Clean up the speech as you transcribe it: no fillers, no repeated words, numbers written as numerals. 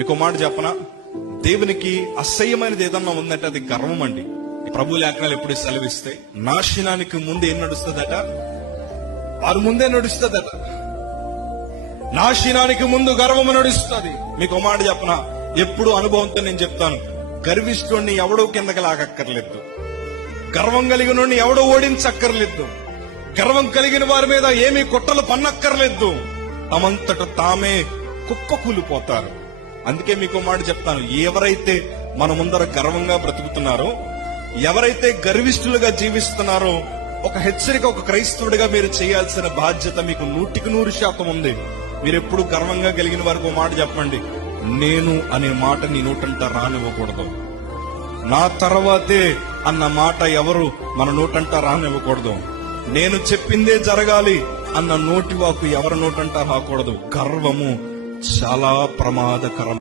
మీకు మాట చెప్పనా, దేవునికి అసహ్యమైనది ఏదన్నా ఉందంటే అది గర్వం అండి. ప్రభు లేఖనాలు ఎప్పుడు సెలవిస్తే నాశనానికి ముందు ఏం నడుస్తుందట, వారి ముందే నడుస్తుందట. నాశనానికి ముందు గర్వము నడుస్తుంది. మీకు మాట చెప్పనా, ఎప్పుడు అనుభవంతో నేను చెప్తాను, గర్విష్ఠుడిని ఎవడో కిందకి లాగక్కర్లేదు, గర్వం కలిగిన ఎవడో ఓడించక్కర్లేదు, గర్వం కలిగిన వారి మీద ఏమీ కుట్రలు పన్నక్కర్లేదు, తమంతట తామే కుప్పకూలిపోతారు. అందుకే మీకు మాట చెప్తాను, ఎవరైతే మన ముందర గర్వంగా బ్రతుకుతున్నారో, ఎవరైతే గర్విష్ఠులుగా జీవిస్తున్నారో, ఒక హెచ్చరిక ఒక క్రైస్తవుడిగా మీరు చేయాల్సిన బాధ్యత మీకు 100% ఉంది. మీరు ఎప్పుడు గర్వంగా కలిగిన వారికి ఒక మాట చెప్పండి, నేను అనే మాట నీ నోటంట రానివ్వకూడదు. నా తర్వాతే అన్న మాట ఎవరు మన నోటంట రానివ్వకూడదు. నేను చెప్పిందే జరగాలి అన్న నోటి వాకు ఎవరి నోటంట రాకూడదు. గర్వము చాలా ప్రమాదకరం.